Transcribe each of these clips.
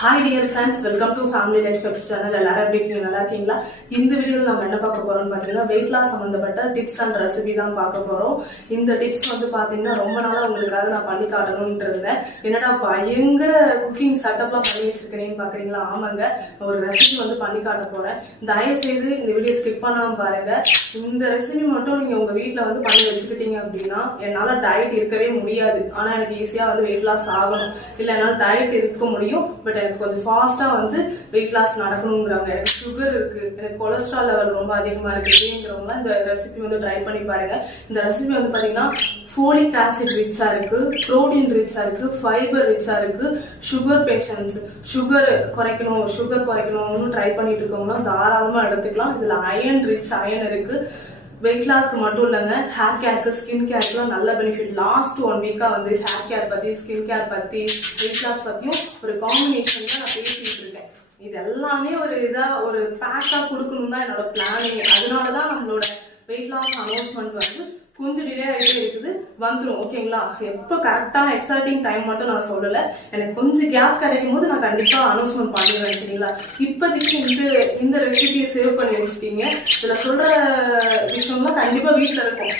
Hi dear friends, welcome to family life tips channel. எல்லாரும் எப்படி இருக்கீங்க? நல்லா இருக்கீங்களா? இந்த வீடியோவில் நம்ம என்ன பார்க்க போறோம்னு பார்த்தீங்கன்னா வெயிட் லாஸ் சம்பந்தப்பட்ட டிப்ஸ் அண்ட் ரெசிபி தான் பார்க்க போறோம். இந்த டிப்ஸ் வந்து பார்த்தீங்கன்னா ரொம்ப நாளாக உங்களுக்காக நான் பண்ணி காட்டணும்னு இருந்தேன். என்னடா பயங்கர குக்கிங் செட்டப்லாம் பண்ணி வச்சிருக்கேன்னு பார்க்குறீங்களா? ஆமாங்க, ஒரு ரெசிபி வந்து பண்ணி காட்ட போறேன். தயவு செய்து இந்த வீடியோ ஸ்கிப் பண்ணாம பாருங்க. இந்த ரெசிபி மட்டும் நீங்க உங்க வீட்டில் வந்து பண்ணி வச்சுக்கிட்டீங்க அப்படின்னா என்னால் டயட் இருக்கவே முடியாது. ஆனால் எனக்கு ஈஸியாக வந்து வெயிட் லாஸ் ஆகணும், இல்லை என்னால் டயட் இருக்க முடியும், பட் எனக்கு கொஞ்சம் ஃபாஸ்டா வந்து வெயிட் லாஸ் நடக்கணுங்கிறவங்க, எனக்கு சுகர் இருக்கு, எனக்கு கொலஸ்ட்ரால் லெவல் ரொம்ப அதிகமா இருக்குங்கிறவங்க இந்த ரெசிபி வந்து ட்ரை பண்ணி பாருங்க. இந்த ரெசிபி வந்து பாத்தீங்கன்னா ஃபோலிக் ஆசிட் ரிச்சா இருக்கு, புரோட்டீன் ரிச்சா இருக்கு, ஃபைபர் ரிச்சா இருக்கு. சுகர் பேஷண்ட்ஸ் சுகர் குறைக்கணும்னு ட்ரை பண்ணிட்டு இருக்கவங்க தாராளமா எடுத்துக்கலாம். இதுல அயன் ரிச் அயன் இருக்கு. வெயிட் லாஸ்க்கு மட்டும் இல்லைங்க, ஹேர் கேருக்கு, ஸ்கின் கேருக்குலாம் நல்ல பெனிஃபிட். லாஸ்ட் 1 வீக்கா வந்து ஹேர் கேர் பத்தி, ஸ்கின் கேர் பத்தி, வெயிட் லாஸ் பத்தியும் ஒரு காம்பினேஷன்ல நான் பேசிட்டு இருக்கேன். இது எல்லாமே ஒரு பேக்கா கொடுக்கணும் தான் என்னோட பிளானிங். அதனாலதான் நம்மளோட வெயிட் லாஸ் அனௌன்ஸ்மெண்ட் வந்து கொஞ்சம் டிலே ஆகிட்டே இருக்குது, வந்துடும். ஓகேங்களா? எப்போ கரெக்டான எக்ஸைட்டிங் டைம் மட்டும் நான் சொல்லலை. எனக்கு கொஞ்சம் கேப் கிடைக்கும் போது நான் கண்டிப்பாக அனௌன்ஸ்மெண்ட் பண்ணிடுவேன். சரிங்களா? இப்போதைக்கு இந்த ரெசிபியை சேவ் பண்ணி வச்சுட்டீங்க. இதில் சொல்கிற விஷயம்லாம் கண்டிப்பாக வீட்டில் இருக்கும்.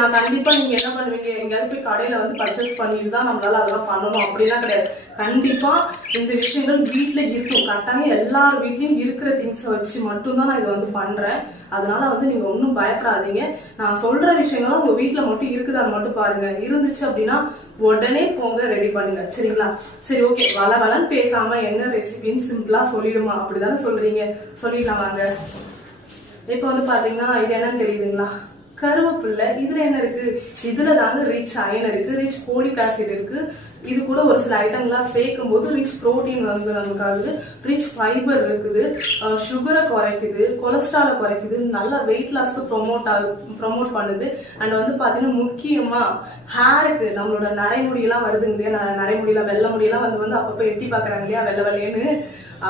நான் கண்டிப்பாக நீங்கள் என்ன பண்ணுவீங்க, எங்கேயாவது போய் கடையில் வந்து பர்ச்சேஸ் பண்ணிட்டு தான் நம்மளால அதெல்லாம் பண்ணணும் அப்படிலாம் கிடையாது. கண்டிப்பாக இந்த விஷயங்கள் வீட்டில் இருக்கும். கட்டாயம் எல்லார் வீட்லையும் இருக்கிற திங்ஸை வச்சு மட்டும்தான் நான் இதை வந்து பண்ணுறேன். அதனால வந்து நீங்க ஒன்றும் பயப்படாதீங்க. நான் சொல்ற விஷயங்கள்லாம் உங்க வீட்டுல மட்டும் இருக்குதான்னு மட்டும் பாருங்க. இருந்துச்சு அப்படின்னா உடனே போங்க, ரெடி பண்ணுங்க. சரிங்களா? சரி, ஓகே. வளவலன்னு பேசாம என்ன ரெசிபின்னு சிம்பிளா சொல்லிடுமா அப்படிதானே சொல்றீங்க? சொல்லிடலாம் வாங்க. இப்ப வந்து பாத்தீங்கன்னா இது என்னன்னு தெரியுதுங்களா? கருவேப்பில்லை. இதுல என்ன இருக்கு? இதுல தாங்க ரிச் அயன் இருக்கு, ரிச் ஃபோலிக் ஆசிட் இருக்கு. இது கூட ஒரு சில ஐட்டம்லாம் சேர்க்கும் போது ரிச் புரோட்டீன் வந்து நமக்கு ஆகுது, ரிச் ஃபைபர் இருக்குது, சுகரை குறைக்குது, கொலஸ்ட்ராலை குறைக்குது, நல்ல வெயிட் லாஸ்க்கு ப்ரொமோட் பண்ணுது. அண்ட் வந்து பாத்தீங்கன்னா முக்கியமா ஹேருக்கு, நம்மளோட நரைமுடியெல்லாம் வருதுங்க இல்லையா, நரைமுடியெல்லாம் வெள்ளை முடியெல்லாம் வந்து அப்பப்போ எட்டி பாக்குறாங்க இல்லையா, வெள்ளை வெள்ளையன்னு,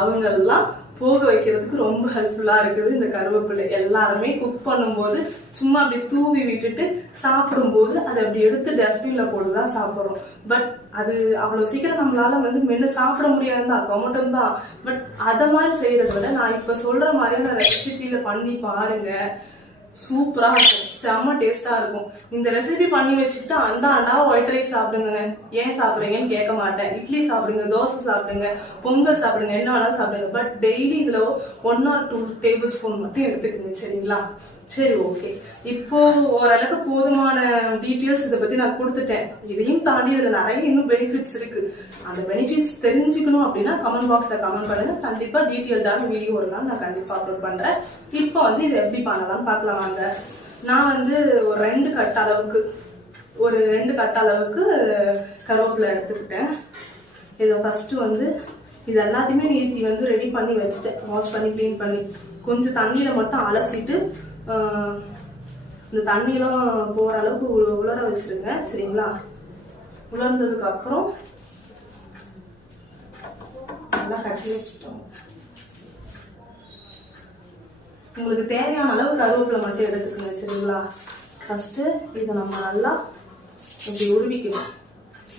அவங்கெல்லாம் போக வைக்கிறதுக்கு ரொம்ப ஹெல்ப்ஃபுல்லா இருக்குது இந்த கருவேப்பிலை. எல்லாருமே குக் பண்ணும்போது சும்மா அப்படி தூவி விட்டுட்டு சாப்பிடும்போது அதை அப்படி எடுத்து டஸ்ட்பின்ல போட்டுதான் சாப்பிட்றோம். பட் அது அவ்வளவு சீக்கிரம் நம்மளால வந்து மென்னு சாப்பிட முடியாதுதான், கமட்டம் தான். பட் அதை மாதிரி செய்யறத விட நான் இப்ப சொல்ற மாதிரியான ரெசிபியில பண்ணி பாருங்க, சூப்பரா இருக்கும், செம்ம டேஸ்டா இருக்கும். இந்த ரெசிபி பண்ணி வச்சுக்கிட்டு அண்டாவா ஒயிட் ரைஸ் சாப்பிடுங்க. ஏன் சாப்பிடுறீங்கன்னு கேட்க மாட்டேன். இட்லி சாப்பிடுங்க, தோசை சாப்பிடுங்க, பொங்கல் சாப்பிடுங்க, என்ன வேணாலும் சாப்பிடுங்க. பட் டெய்லி இதுல 1 or 2 டேபிள் ஸ்பூன் மட்டும் எடுத்துக்கோங்க. சரிங்களா? சரி, ஓகே. இப்போ ஓரளவுக்கு போதுமான டீட்டெயில்ஸ் இதை பத்தி நான் கொடுத்துட்டேன். இதையும் தாண்டி இதுல நிறைய இன்னும் பெனிஃபிட்ஸ் இருக்கு. அந்த பெனிஃபிட்ஸ் தெரிஞ்சுக்கணும் அப்படின்னா கமெண்ட் பாக்ஸ்ல கமெண்ட் பண்ணுங்க. கண்டிப்பா டீட்டெயில்டான வீடியோ ஒரு நாள் நான் கண்டிப்பா அப்லோட் பண்றேன். இப்போ வந்து இதை எப்படி பண்ணலாம் பார்க்கலாம். நான் வந்து ஒரு 2 கட் அளவுக்கு கருவேப்பிலை எடுத்துக்கிட்டேன். இதை ஃபர்ஸ்ட் வந்து இது எல்லாத்தையுமே நேத்தி வந்து ரெடி பண்ணி வச்சுட்டேன். வாஷ் பண்ணி கிளீன் பண்ணி கொஞ்சம் தண்ணியில மட்டும் அலசிட்டு இந்த தண்ணியெல்லாம் போற அளவுக்கு உலர வச்சிருங்க. சரிங்களா? உலர்ந்ததுக்கு அப்புறம் நல்லா கட்டி வச்சுட்டோம். உங்களுக்கு தேவையான அளவு கருவேப்பிலை மட்டும் எடுத்துக்கணும். சரிங்களா? ஃபர்ஸ்ட் இதை நம்ம நல்லா இப்படி உருவிக்கணும்.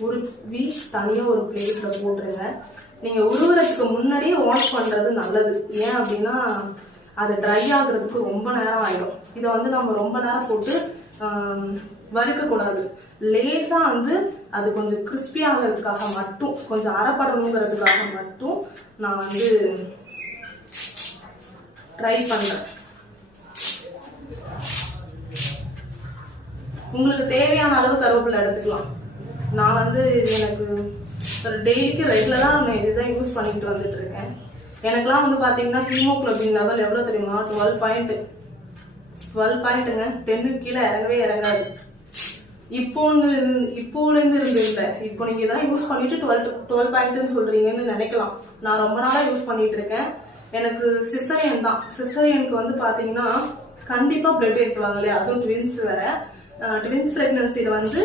உருவி தனியா ஒரு பிளேட்ல போட்டுருங்க. நீங்க உருவுறதுக்கு முன்னாடியே வாஷ் பண்றது நல்லது. ஏன் அப்படின்னா அது ட்ரை ஆகுறதுக்கு ரொம்ப நேரம் ஆயிடும். இதை வந்து நம்ம ரொம்ப நேரம் போட்டு வறுக்க கூடாது. லேசா வந்து அது கொஞ்சம் கிறிஸ்பி ஆகிறதுக்காக மட்டும், கொஞ்சம் அரைப்படணுங்கிறதுக்காக மட்டும் நான் வந்து ட்ரை பண்றேன். உங்களுக்கு தேவையான அளவு கருவேப்பிலை எடுத்துக்கலாம். நான் வந்து எனக்கு ஒரு டெய்லிக்கு ரெகுலரா நான் இதுதான் யூஸ் பண்ணிட்டு வந்துட்டு இருக்கேன். எனக்குலாம் வந்து பாத்தீங்கன்னா ஹீமோகுளோபின் லெவல் எவ்வளவு தெரியுமா? 12 பாயிண்ட்டுங்க. 10 கீழே இறங்கவே இறங்காது. இப்போல இருந்து இல்லை. இப்போ நீங்க தான் யூஸ் பண்ணிட்டு 12 பாயிண்ட்னு சொல்றீங்கன்னு நினைக்கலாம். நான் ரொம்ப நாளா யூஸ் பண்ணிட்டு இருக்கேன். எனக்கு சிசரியன் தான். சிசரியனுக்கு வந்து பாத்தீங்கன்னா கண்டிப்பா பிளட் ஏற்றுவாங்க இல்லையா, அதுவும் ட்வின்ஸ் வேற. ட்வின்ஸ் பிரெக்னன்சில வந்து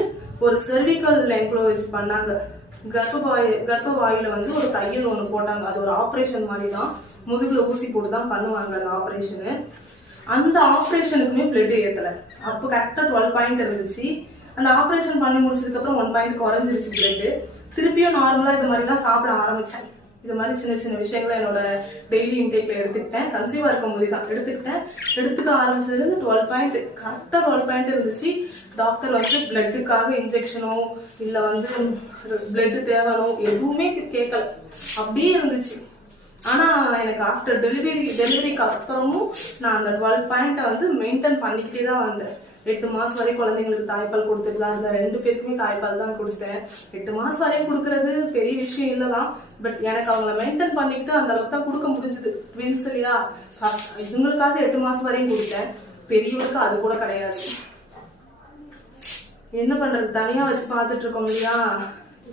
ஒரு செர்விக்கல் என்க்ளோஸ் பண்ணாங்க. கர்ப்ப வாயில வந்து ஒரு தையல் ஒன்று போட்டாங்க. அது ஒரு ஆப்ரேஷன் மாதிரி தான், முதுகுல ஊசி போட்டு தான் பண்ணுவாங்க அந்த ஆப்ரேஷனு. அந்த ஆப்ரேஷனுக்குமே பிளட் ஏற்றலை. அப்போ கரெக்டா 12 பாயிண்ட் இருந்துச்சு. அந்த ஆப்ரேஷன் பண்ணி முடிச்சதுக்கு அப்புறம் 1 பாயிண்ட் குறைஞ்சிருச்சு பிளட். திருப்பியும் நார்மலா இந்த மாதிரிலாம் சாப்பிட ஆரம்பிச்சேன். இது மாதிரி சின்ன சின்ன விஷயங்களை என்னோட டெய்லி இன்டேக்ல எடுத்துக்கிட்டேன். கன்சீவா இருக்கும் போது தான் எடுத்துக்க ஆரம்பிச்சது 12 பாயிண்ட், கரெக்டா 12 பாயிண்ட் இருந்துச்சு. டாக்டர் வந்து பிளட்டுக்காக இன்ஜெக்ஷனோ இல்ல வந்து பிளட் தேவனோ எதுவுமே கேட்கல, அப்படியே இருந்துச்சு. ஆனா எனக்கு ஆஃப்டர் டெலிவரிக்கு அப்புறமும் நான் அந்த 12 பாயிண்ட்டை வந்து மெயின்டைன் பண்ணிக்கிட்டே தான் வந்தேன். 8 மாசம் வரை குழந்தைங்களுக்கு தாய்ப்பால் கொடுத்துட்டு தான் இருந்தேன். 2 பேருக்குமே தாய்ப்பால் தான் கொடுத்தேன். 8 மாசம் வரையும் கொடுக்கறது பெரிய விஷயம் இல்லதான், பட் எனக்கு அவங்கள மெயின்டைன் பண்ணிக்கிட்டு அந்த அளவுக்கு தான் கொடுக்க முடிஞ்சது. ட்வின்ஸ் இல்லையா, இதுங்களுக்காக 8 மாசம் வரையும் கொடுத்தேன். பெரியவளுக்கு அது கூட கிடையாது. என்ன பண்றது, தனியா வச்சு பார்த்துட்டு இருக்கோம் இல்லையா.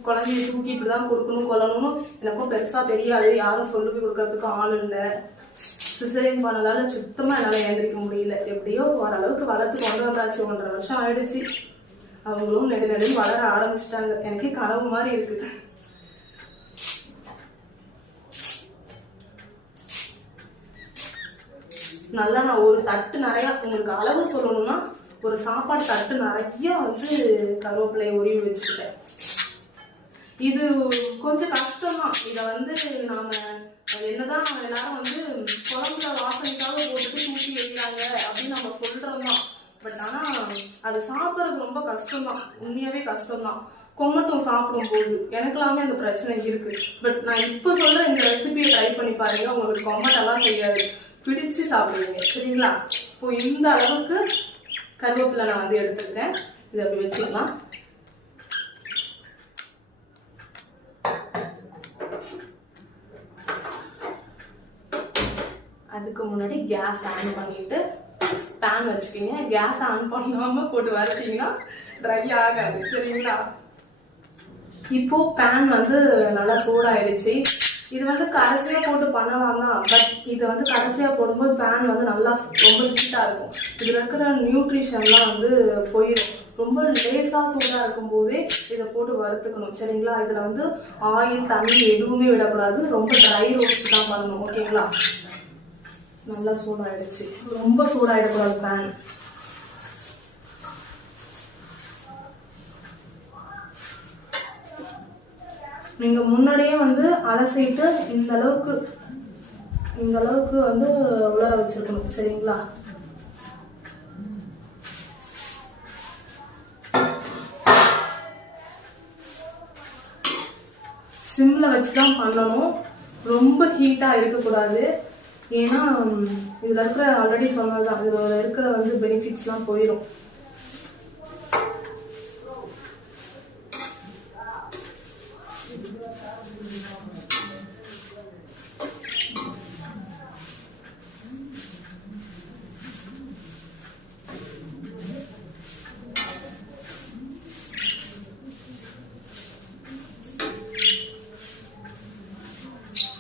குழந்தைய தூக்கி இப்படிதான் கொடுக்கணும் கொள்ளணும்னு எனக்கும் பெருசா தெரியாது. யாரும் சொல்லி கொடுக்கறதுக்கு ஆள் இல்லை. சிசேரியன் பண்ணதால சுத்தமா என்னால எழுந்திரிக்க முடியல. எப்படியோ ஓரளவுக்கு வளர்த்து கொண்டு வந்தாச்சு. 1.5 வருஷம் ஆயிடுச்சு. அவங்களும் நெடு வளர ஆரம்பிச்சிட்டாங்க. எனக்கே கனவு மாதிரி இருக்கு. நல்லா நான் ஒரு தட்டு நிறைய, உங்களுக்கு அளவு சொல்லணும்னா ஒரு சாப்பாடு தட்டு நிறைய வந்து கருவேப்பிலையை உருவி வச்சுக்கிட்டேன். இது கொஞ்சம் கஷ்டம்தான். இதை வந்து நாம என்னதான் எல்லாரும் வந்து குழம்புல வாசனைக்காக போட்டுட்டு தூக்கி வைக்கிறாங்க அப்படின்னு நம்ம சொல்றோம்தான். பட் ஆனா அது சாப்பிட்றது ரொம்ப கஷ்டம்தான், உண்மையாவே கஷ்டம்தான். கொமட்டும் சாப்பிடும் போது எனக்குலாமே அந்த பிரச்சனை இருக்கு. பட் நான் இப்ப சொல்ற இந்த ரெசிபியை ட்ரை பண்ணி பாருங்க, உங்களுக்கு கொமட்டெல்லாம் செய்யாது, பிடிச்சு சாப்பிடுவீங்க. சரிங்களா? இப்போ இந்த அளவுக்கு கருவேப்பிலை நான் வந்து எடுத்துக்கிட்டேன். இதை அப்படி வச்சுக்கலாம். அதுக்கு முன்னாடி கேஸ் ஆன் பண்ணிட்டு பேன் வச்சுக்கிங்க. கேஸ் ஆன் பண்ணாம போட்டு வறுத்தீங்கன்னா ட்ரை ஆகாது. சரிங்களா? இப்போ பேன் வந்து நல்லா சூடாயிடுச்சு. இது வந்து கடைசியா போட்டு பண்ணலாம் தான், பட் இது வந்து கடைசியா போடும்போது பேன் வந்து நல்லா ரொம்ப ஹீட்டா இருக்கும். இதுல இருக்கிற நியூட்ரிஷன்லாம் வந்து போயிடும். ரொம்ப லேசா சூடா இருக்கும் போதே இதை போட்டு வறுத்துக்கணும். சரிங்களா? இதுல வந்து ஆயில் தண்ணி எதுவுமே விடக்கூடாது. ரொம்ப ட்ரை ரோஸ்ட் தான் பண்ணணும். ஓகேங்களா? நல்லா சூடாயிடுச்சு. ரொம்ப சூடாயிடக்கூடாது பேன். நீங்க முன்னாடியே வந்து அலசிட்டு இந்த அளவுக்கு வந்து உலர வச்சிருக்கணும். சரிங்களா? சிம்ல வச்சுதான் பண்ணணும். ரொம்ப ஹீட்டா இருக்கக்கூடாது. ஏன்னா இதுல இருக்கிற ஆல்ரெடி சொன்னதுதான், இதுல இருக்கிற வந்து பெனிஃபிட்ஸ் எல்லாம் போயிடும்.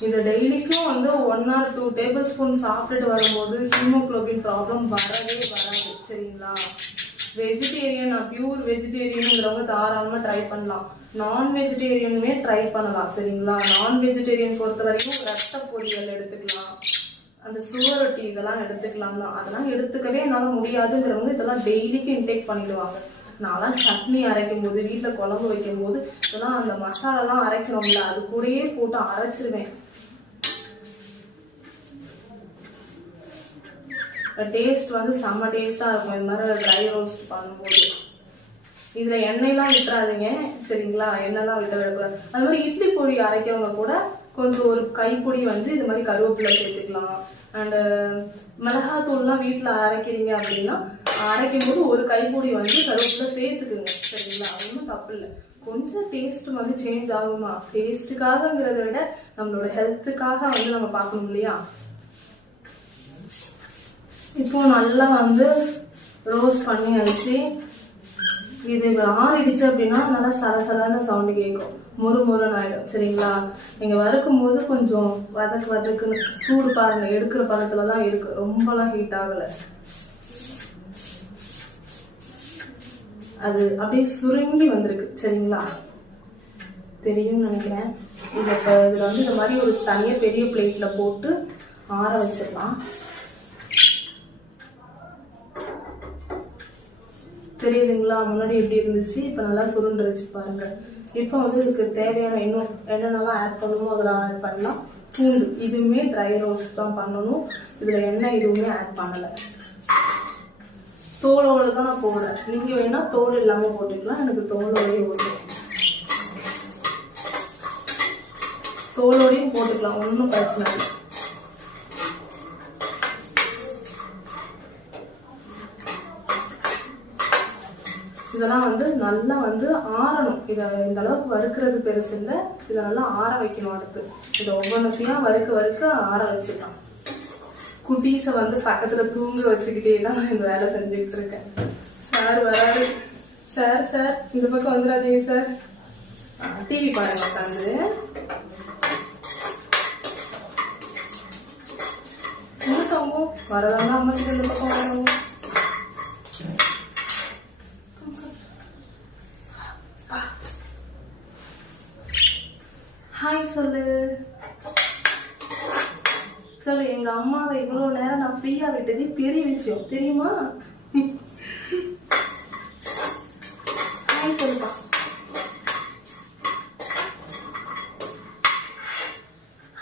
இது டெய்லிக்கும் வந்து 1 or 2 டேபிள் ஸ்பூன் சாப்பிட்டுட்டு வரும்போது ஹீமோகுளோபின் ப்ராப்ளம் வரவே வராது. சரிங்களா? வெஜிடேரியன், பியூர் வெஜிடேரியனுங்கிறவங்க தாராளமாக ட்ரை பண்ணலாம். நான் வெஜிடேரியனுமே ட்ரை பண்ணலாம். சரிங்களா? நான் வெஜிடேரியன் பொறுத்த வரைக்கும் ரத்த பொரியல் எடுத்துக்கலாம், அந்த சுவரொட்டி இதெல்லாம் எடுத்துக்கலாம் தான். அதெல்லாம் எடுத்துக்கவே என்னால் முடியாதுங்கிறவங்க இதெல்லாம் டெய்லிக்கு இன்டேக் பண்ணிடுவாங்க. நான்லாம் சட்னி அரைக்கும் போது, வீட்டில் குழம்பு வைக்கும் போது இதெல்லாம் அந்த மசாலாலாம் அரைக்கிறோம்ல, அது கூடயே போட்டு அரைச்சிருவேன். டேஸ்ட் வந்து செம்ம டேஸ்டா இருக்கும் இந்த மாதிரி ட்ரை ரோஸ்ட் பண்ணும்போது. இதுல எண்ணெய்லாம் விட்டுறாதீங்க. சரிங்களா? எண்ணெய்லாம் விடக்கூடாது. அது மாதிரி இட்லி பொடி அரைக்கிறவங்க கூட கொஞ்சம் ஒரு கைப்பொடி வந்து இது மாதிரி கருவேப்பிலை சேர்த்துக்கலாம். அண்ட் மிளகாத்தூள்லாம் வீட்டில் அரைக்கிறீங்க அப்படின்னா அரைக்கும் போது ஒரு கைப்பொடி வந்து கருவேப்பிலை சேர்த்துக்குங்க. சரிங்களா? ஒன்றும் தப்பு இல்லை. கொஞ்சம் டேஸ்ட் வந்து சேஞ்ச் ஆகுமா, டேஸ்ட்டுக்காகங்கிறத விட நம்மளோட ஹெல்த்துக்காக வந்து நம்ம பார்க்கணும் இல்லையா? இப்போ நல்லா வந்து ரோஸ்ட் பண்ணியாச்சு. இது ஆறிடுச்சு அப்படின்னா நல்லா சலசலான சவுண்டு கேட்கும், முறுமுறுன்னு ஆயிடும். சரிங்களா? நீங்க வறுக்கும் போது கொஞ்சம் வதக்குன்னு சூடு பாருங்க, எடுக்கிற பதத்துலதான் இருக்கு, ரொம்பலாம் ஹீட் ஆகல. அது அப்படியே சுருங்கி வந்திருக்கு. சரிங்களா? தெரியும்னு நினைக்கிறேன். இதுல வந்து இந்த மாதிரி ஒரு தனியா பெரிய பிளேட்ல போட்டு ஆற வச்சிடலாம். தெரியுதுங்களா? முன்னாடி எப்படி இருந்துச்சு, இப்ப நல்லா சுருண்டுருச்சு பாருங்க. இப்போ வந்து இதுக்கு தேவையான இன்னும் என்னென்னலாம் ஆட் பண்ணணுமோ அதெல்லாம் ஆட் பண்ணலாம். பூண்டு இதுவுமே ட்ரை ரோஸ்ட் தான் பண்ணணும். இதில் எண்ணெய் எதுவுமே ஆட் பண்ணலை. தோலோடு தான் நான் போடுறேன். நீங்கள் வேணால் தோல் இல்லாமல் போட்டுக்கலாம். எனக்கு தோலோடையே ஓடும். தோலோடையும் போட்டுக்கலாம், ஒன்றும் பிரச்சனை இல்லை. இதெல்லாம் வந்து நல்லா வந்து ஆறணும். இதை இந்த அளவுக்கு வறுக்கிறது பெருசு இல்லை. இதை நல்லா ஆற வைக்கணும். அடுத்து இதை ஒவ்வொன்றத்தையும் வறுக்க ஆற வச்சுக்கலாம். குட்டீஸை வந்து பக்கத்தில் தூங்க வச்சுக்கிட்டே தான் நான் இந்த வேலை செஞ்சுக்கிட்டு இருக்கேன். சார் வராது. சார் இந்த பக்கம் வந்துடாதீங்க சார். டிவி பாருங்க உட்காந்து. வரதாங்க அம்மாக்கு இந்த பக்கம் வரணும். ஹாய் சொல்லு. எங்க அம்மாவை இவ்வளவு நேரம் நான் ஃப்ரீயா விட்டது பெரிய விஷயம் தெரியுமா? ஹாய் சொல்லுப்பா.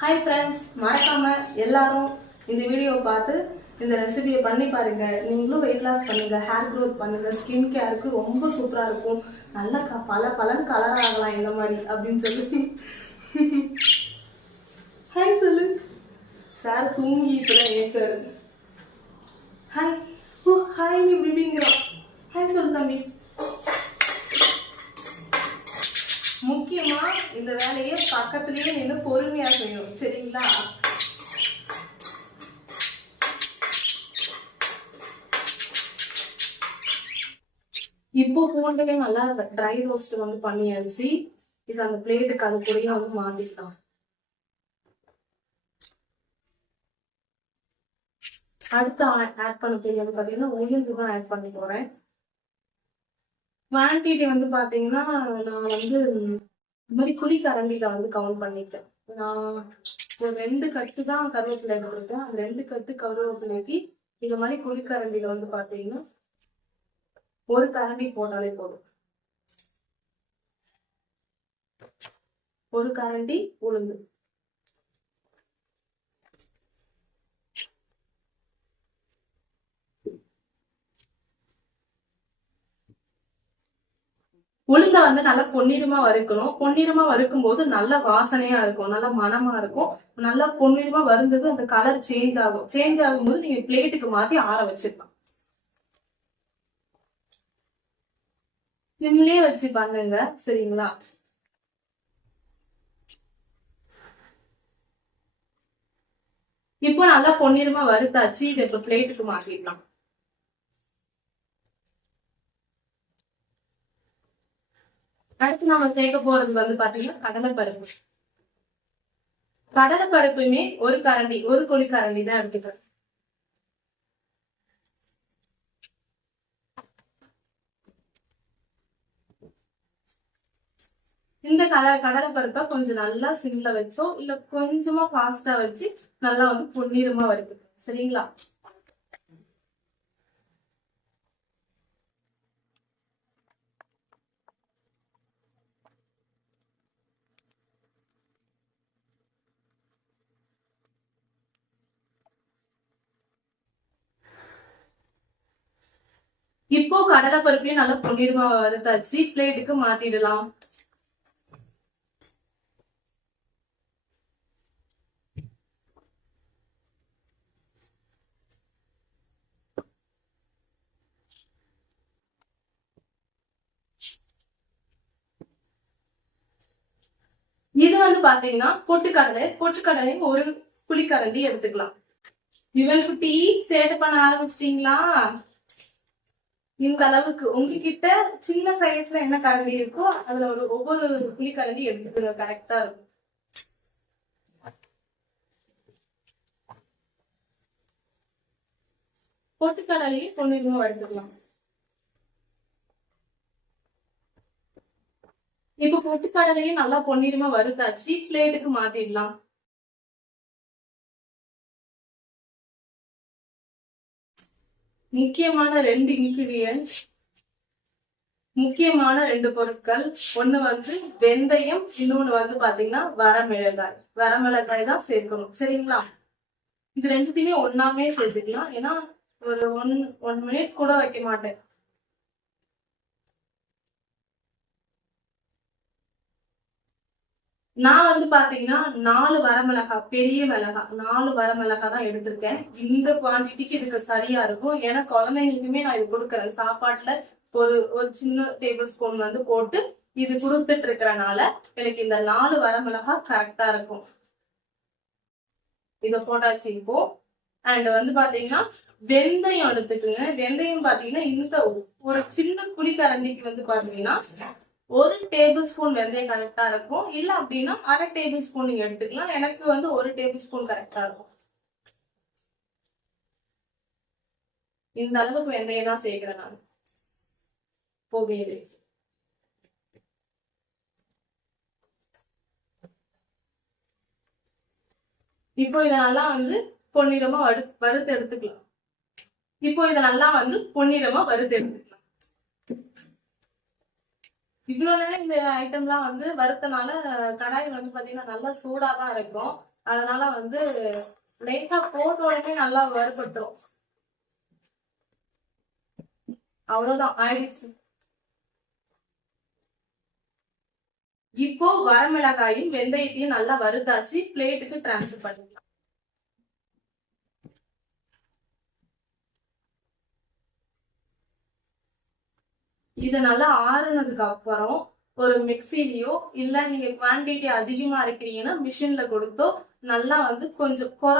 ஹாய் ஃப்ரெண்ட்ஸ், மறக்காம எல்லாரும் இந்த வீடியோ பார்த்து இந்த ரெசிபியை பண்ணி பாருங்க. நீங்களும் வெயிட் லாஸ் பண்ணுங்க, ஹேர் க்ரோத் பண்ணுங்க, ஸ்கின் கேருக்கு ரொம்ப சூப்பரா இருக்கும். நல்லா பலன்னு கலர் ஆகலாம் இந்த மாதிரி அப்படின்னு சொல்லி. ஹாய் சொல்லு. சார் தூங்கி இப்பதான் ஏச்சாரு. ஹாய். ஓ ஹாய் நீ பிபிங்கிறான். ஹாய் சொல்லு தம்பி. முக்கியமா இந்த வேலையை பக்கத்துலயே நின்று பொறுமையா செய்யணும், சரிங்களா? இப்போ பூண்டுமே நல்லா ட்ரை ரோஸ்ட் வந்து பண்ணியாச்சு. இது அந்த பிளேட்டுக்கு அது கூடயே வந்து மாத்திக்கலாம். அடுத்து ஆட் பண்ண போறது பாத்தீங்கன்னா உளுந்து தான் ஆட் பண்ணி போறேன். குவான்டிட்டி வந்து பாத்தீங்கன்னா நான் வந்து இந்த மாதிரி குழிக்கரண்டியில வந்து கவுண்ட் பண்ணிட்டேன். நான் ஒரு 2 கட்டு தான் கருவேப்பிலை எடுத்துருக்கேன். அந்த 2 கட்டு கருவேப்பிலைக்கு இந்த மாதிரி குழிக்கரண்டியில வந்து பாத்தீங்கன்னா ஒரு கரண்டி போட்டாலே போதும். ஒரு கரண்டி உளுந்து. உளுந்த வந்து நல்லா பொன்னிறமா வறுக்கணும். பொன்னிறமா வறுக்கும் போது நல்ல வாசனையா இருக்கும், நல்ல மனமா இருக்கும். நல்லா பொன்னிறமா வறுந்தது அந்த கலர் சேஞ்ச் ஆகும். சேஞ்ச் ஆகும்போது நீங்க பிளேட்டுக்கு மாத்தி ஆற வச்சிடலாம். நிம்லயே வச்சு பண்ணுங்க, சரிங்களா? இப்போ நல்லா பொன்னிறமா வறுத்தாச்சு. இதை இப்ப பிளேட்டுக்கு மாத்திடலாம். அடுத்து நம்ம சேர்க்க போறது வந்து பாத்தீங்கன்னா கடலைப்பருப்பு. கடலைப்பருப்புமே ஒரு கரண்டி, ஒரு குழிக்கரண்டி தான் எடுத்துக்கிறேன். இந்த கடலைப்பருப்பை கொஞ்சம் நல்லா சிம்ல வச்சோ இல்ல கொஞ்சமா ஃபாஸ்டா வச்சு நல்லா வந்து பொன்னிறமா வறுத்துக்கணும், சரிங்களா? இப்போ கடலைப்பருப்பையும் நல்லா பொன்னிறமா வறுத்தாச்சு. பிளேட்டுக்கு மாத்திடலாம். இது வந்து பாத்தீங்கன்னா பொட்டுக்கடலை ஒரு புளிக்கரண்டி எடுத்துக்கலாம். இவன் குட்டி சேட்டை பண்ண ஆரம்பிச்சிட்டீங்களா? இந்த அளவுக்கு உங்ககிட்ட சின்ன சைஸ்ல என்ன கரண்டி இருக்கோ அதுல ஒவ்வொரு புளிக்கரண்டி எடுத்துக்கணும், கரெக்டா இருக்கும். பொட்டுக்கடலையே பொன்னிறமா எடுத்துக்கலாம். இப்ப பொட்டுக்கடலையும் நல்லா பொன்னிறமா வறுத்தாச்சு. பிளேட்டுக்கு மாத்திடலாம். முக்கியமான 2 இன்கிரிடியன்ட் முக்கியமான 2 பொருட்கள், ஒண்ணு வந்து வெந்தயம், இன்னொன்னு வந்து பாத்தீங்கன்னா வரமிளகாய். வரமிளகாய் தான் சேர்க்கணும், சரிங்களா? இது ரெண்டுத்தையுமே ஒன்னாமே சேர்த்துக்கலாம். ஏன்னா ஒரு ஒன் மினிட் கூட வைக்க மாட்டேன். நான் வந்து பாத்தீங்கன்னா 4 வரமிளகாய், பெரிய மிளகாய் 4 வரமிளகாய் தான் எடுத்திருக்கேன். இந்த குவான்டிட்டிக்கு இதுக்கு சரியா இருக்கும். ஏன்னா குழந்தைங்களுக்குமே நான் இது கொடுக்குறேன் சாப்பாட்டுல. ஒரு சின்ன டேபிள் ஸ்பூன் வந்து போட்டு இது கொடுத்துட்டு இருக்கிறனால எனக்கு இந்த 4 வரமிளகாய் கரெக்டா இருக்கும். இத போட்டாச்சு இப்போ. அண்ட் வந்து பாத்தீங்கன்னா வெந்தயம் எடுத்துக்குங்க. வெந்தயம் பாத்தீங்கன்னா இந்த ஒரு சின்ன குழிக்கரண்டிக்கு வந்து பாத்தீங்கன்னா 1 டேபிள் ஸ்பூன் வெந்தயம் கரெக்டா இருக்கும். இல்ல அப்படின்னா 1/2 டேபிள் ஸ்பூன் நீங்க எடுத்துக்கலாம். எனக்கு வந்து 1 டேபிள் ஸ்பூன் கரெக்டா இருக்கும். இந்த அளவுக்கு வெந்தயம் தான் சேர்க்கிறேன் நான். போகையிலே இப்போ இத நல்லா வந்து பொன்னிறமா வறுத்து எடுத்துக்கலாம். இப்போ இத நல்லா வந்து பொன்னிறமா வறுத்து எடுத்துக்கலாம். இவ்வளவு நேரம் இந்த ஐட்டம்லாம் வந்து வறுத்தனால கடாய் வந்து பாத்தீங்கன்னா நல்லா சூடாதான் இருக்கும். அதனால வந்து லைட்டா போட்ட உடனே நல்லா வறுபட்டுரும். அவ்வளவுதான் ஆயிடுச்சு. இப்போ வரமிளகாயும் வெந்தயத்தையும் நல்லா வறுத்தாச்சு. பிளேட்டுக்கு டிரான்ஸ்ஃபர் பண்ணிக்கலாம். இத நல்லா ஆறுனதுக்கு அப்புறம் ஒரு மிக்சிலயோ இல்ல நீங்க குவான்டிட்டி அதிகமா இருக்கிறீங்கன்னா மிஷின்ல கொடுத்தோ நல்லா வந்து கொஞ்சம் கொர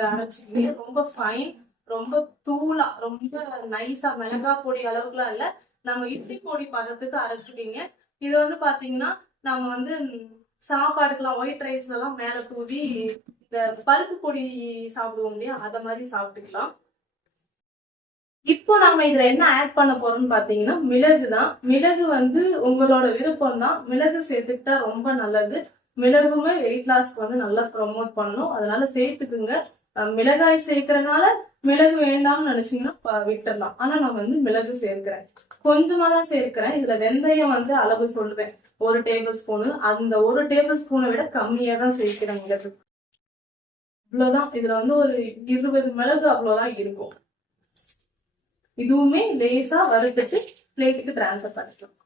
அரைச்சிக்கிங்க. ரொம்ப ஃபைன், ரொம்ப தூளா, ரொம்ப நைஸா மிளகா பொடி அளவுக்குலாம் இல்ல, நம்ம இட்லி பொடி பதத்துக்கு அரைச்சிக்கிங்க. இது வந்து பாத்தீங்கன்னா நம்ம வந்து சாப்பாடுக்கெல்லாம் ஒயிட் ரைஸ்ல எல்லாம் மேல தூவி இந்த பருப்பு பொடி சாப்பிடுவோம் இல்லையா, அத மாதிரி சாப்பிட்டுக்கலாம். இப்போ நாம இதுல என்ன ஆட் பண்ண போறோம்னு பாத்தீங்கன்னா மிளகு தான். மிளகு வந்து உங்களோட விருப்பம் தான். மிளகு சேர்த்துக்கிட்டா ரொம்ப நல்லது. மிளகுமே வெயிட் லாஸ்க்கு வந்து நல்லா ப்ரொமோட் பண்ணும். அதனால சேர்த்துக்குங்க. மிளகாய் சேர்க்கறதுனால மிளகு வேண்டாம்னு நினைச்சீங்கன்னா விட்டுடலாம். ஆனா நான் வந்து மிளகு சேர்க்கிறேன், கொஞ்சமா தான் சேர்க்கிறேன். இதுல வெந்தயம் வந்து அளவு சொல்லுவேன், 1 டேபிள் ஸ்பூனு. அந்த 1 டேபிள் ஸ்பூனை விட கம்மியா தான் சேர்க்கிறேன் மிளகு. இவ்வளவுதான். இதுல வந்து ஒரு 20 மிளகு அவ்வளவுதான் இருக்கும். இதுவுமே லேசா வறுத்துட்டு பிளேட்டுக்கு டிரான்ஸ்ஃபர் பண்ணிக்கலாம்.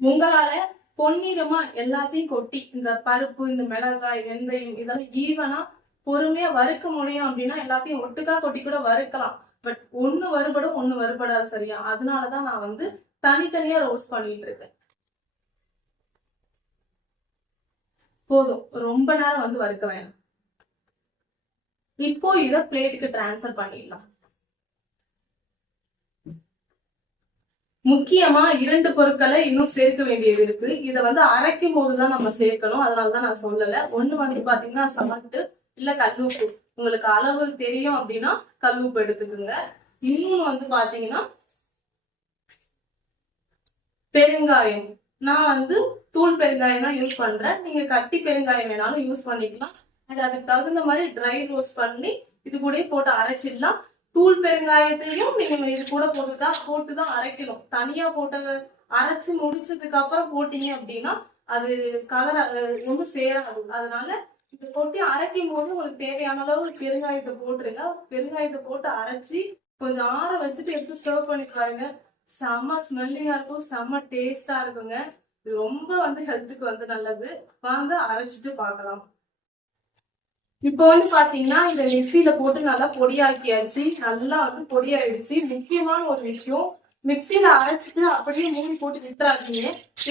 உங்களால பொன்னிறமா எல்லாத்தையும் கொட்டி இந்த பருப்பு, இந்த மிளகாய், வெந்தயம் இதெல்லாம் ஈவனா பொறுமையா வறுக்க முடியும் அப்படின்னா எல்லாத்தையும் ஒட்டுக்கா கொட்டி கூட வறுக்கலாம். பட் ஒண்ணு வறுபடும் ஒண்ணு வறுபடாது, சரியா? அதனாலதான் நான் வந்து தனித்தனியா ரோஸ்ட் பண்ணிட்டு இருக்கேன். போதும், ரொம்ப நேரம் வந்து வறுக்க வேணும். இப்போ இத பிளேட்டுக்கு டிரான்ஸ்ஃபர் பண்ணிடலாம். முக்கியமா 2 பொருட்களை இன்னும் சேர்க்க வேண்டியது இருக்கு. இத வந்து அரைக்கும் போதுதான் நம்ம சேர்க்கணும். அதனாலதான் நான் சொல்லல. ஒண்ணு வந்து பாத்தீங்கன்னா சால்ட் இல்ல கல்லுப்பு. உங்களுக்கு அளவு தெரியும் அப்படின்னா கல்லுப்பு எடுத்துக்குங்க. இன்னொன்னு வந்து பாத்தீங்கன்னா பெருங்காயம். நான் வந்து தூள் பெருங்காயம் தான் யூஸ் பண்றேன். நீங்க கட்டி பெருங்காயம் வேணாலும் யூஸ் பண்ணிக்கலாம். அது அதுக்கு தகுந்த மாதிரி ட்ரை ரோஸ்ட் பண்ணி இது கூட போட்டு அரைச்சிடலாம். தூள் பெருங்காயத்தையும் நீங்க இது கூட போட்டுதான் அரைக்கணும். தனியா போட்டு அரைச்சு முடிச்சதுக்கு அப்புறம் போட்டீங்க அப்படின்னா அது கலர் ரொம்ப சேராது. அதனால இது போட்டு அரைக்கும் போது உங்களுக்கு தேவையான அளவு பெருங்காயத்தை போட்டுருங்க. பெருங்காயத்தை போட்டு அரைச்சி கொஞ்சம் ஆற வச்சுட்டு எடுத்து சர்வ் பண்ணி பாருங்க. செம்ம ஸ்மெல்லிங்கா இருக்கும், செம்ம டேஸ்டா இருக்குங்க. இது ரொம்ப வந்து ஹெல்த்துக்கு வந்து நல்லது. வாங்க அரைச்சிட்டு பார்க்கலாம். இப்போ வந்து பாத்தீங்கன்னா இந்த மிக்சியில போட்டு நல்லா பொடியாக்கியாச்சு. நல்லா வந்து பொடியாயிடுச்சு. முக்கியமான ஒரு விஷயம், மிக்சியில அரைச்சிட்டு அப்படியே மூடி போட்டு விட்டுறாதீங்க.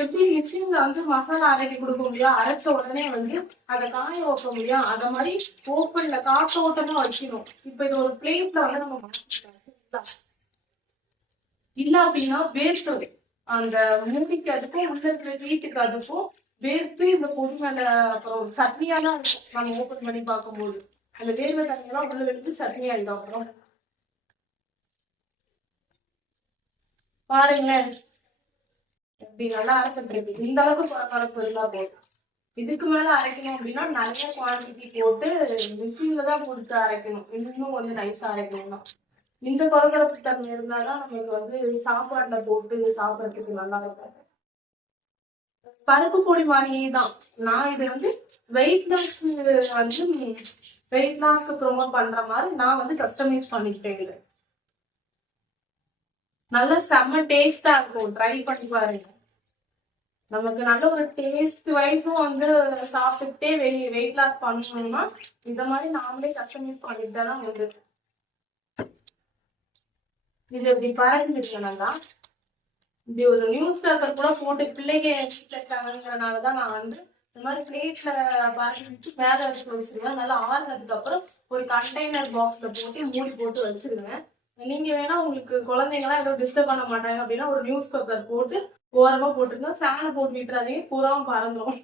எப்படி மிக்சியில வந்து மசாலா அரைக்க கொடுக்க முடியும், அரைச்ச உடனே வந்து அதை காய வைக்க முடியும், அத மாதிரி ஓப்பன்ல காத்தோட்டமா வைக்கணும். இப்ப இது ஒரு பிளேட்ல வந்து நம்ம மாத்திக்கலாம். இல்ல அப்படின்னா வேர்த்து அந்த மூடிக்கு அதுக்கும் உள்ள இருக்கிற வீட்டுக்கு அதுக்கும் வேர்த்து இந்த பொடி மேல அப்புறம் சட்னியா தான் இருக்கும். நம்ம ஓபன் பண்ணி பார்க்கும்போது அந்த வேர்வை தண்ணியெல்லாம் உள்ள எடுத்து சட்னி ஆயிடும். அப்புறம் பாருங்களேன் எப்படி நல்லா அரைச்சிட்டு. இந்த அளவுக்கு பரபரப்பு இருந்தா போதும். இதுக்கு மேல அரைக்கணும் அப்படின்னா நிறைய குவான்டிட்டி போட்டு மிஷின்ல தான் கொடுத்து அரைக்கணும். இன்னும் கொஞ்சம் நைஸா அரைக்கணும். இந்த கொரகொரப்பு தன்மை இருந்தாதான் நமக்கு வந்து சாப்பாட்டுல போட்டு சாப்பிடறதுக்கு நல்லா இருக்கும். பருப்பு பொடி மாதிரியே தான். நான் இது வந்து வெயிட் லாஸ் வந்து வெயிட் லாஸ்க்கு ப்ரோமோட் பண்ற மாதிரி நான் வந்து கஸ்டமைஸ் பண்ணிக்கிட்டேன். இது நல்லா செம்ம டேஸ்டா இருக்கும். ட்ரை பண்ணி பாருங்க. நமக்கு நல்ல ஒரு டேஸ்ட் வைஸும் வந்து சாப்பிட்டுட்டே வெயிட் லாஸ் பண்ணணும்னா இந்த மாதிரி நாமளே கஸ்டமைஸ் பண்ணிட்டு தான் உண்டு. இது இப்படி பாருங்க. நல்லா இப்படி ஒரு நியூஸ் பேப்பர் கூட போட்டு பிள்ளைங்க இருக்காங்கிறனாலதான் நான் வந்து இந்த மாதிரி பிளேட்ல பாருங்க மேல வச்சு வச்சிருவேன். நல்லா ஆறுனதுக்கு அப்புறம் ஒரு கண்டெய்னர் பாக்ஸ்ல போட்டு மூடி போட்டு வச்சிருவேன். நீங்க வேணா உங்களுக்கு குழந்தைங்கலாம் ஏதோ டிஸ்டர்ப் பண்ண மாட்டாங்க அப்படின்னா ஒரு நியூஸ் பேப்பர் போட்டு ஓரமா போட்டுருங்க. ஃபேனை போட்டு விட்டுறாதீங்க, பூராவும் பறந்துடும்.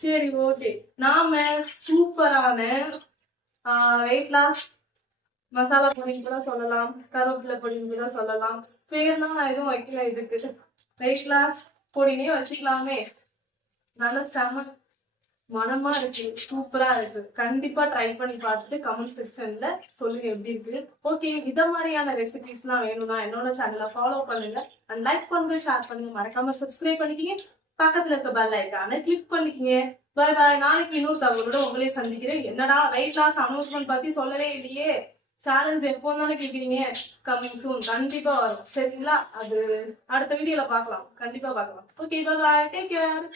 சரி, ஓகே. நாம சூப்பரான வெயிட் லாஸ் மசாலா பொடின்னு கூட சொல்லலாம், கருவேப்பிலை பொடின்னு கூட சொல்லலாம். பேர்லாம் நான் எதுவும் வைக்கல. இதுக்கு வெயிட் லாஸ் பொடினே வச்சுக்கலாமே. நல்ல செம மனமா இருக்கு, சூப்பரா இருக்கு. கண்டிப்பா ட்ரை பண்ணி பார்த்துட்டு கமெண்ட் செக்ஷன்ல சொல்லுங்க எப்படி இருக்கு. ஓகே, இத மாதிரியான ரெசிபிஸ் எல்லாம் வேணும்னா என்னோட சேனலை ஃபாலோ பண்ணுங்க அண்ட் லைக் பண்ணுங்க, ஷேர் பண்ணுங்க, மறக்காம சப்ஸ்கிரைப் பண்ணிக்கிங்க. பக்கத்துல இருக்க பெல் ஐக்கானை கிளிக் பண்ணிக்கிங்க. Bye bye. நாளைக்கு இன்னொரு தகவலோட உங்களே சந்திக்கிறேன். என்னடா வெயிட் லாஸ் அனௌன்ஸ்மெண்ட் பத்தி சொல்லவே இல்லையே, சேலஞ்ச் எப்போ தானே கேக்குறீங்க. கமிங் சூன் கண்டிப்பா வரும். சரிங்களா? அது அடுத்த வீடியோல பாக்கலாம். கண்டிப்பா பாக்கலாம். Okay, bye bye. Take care.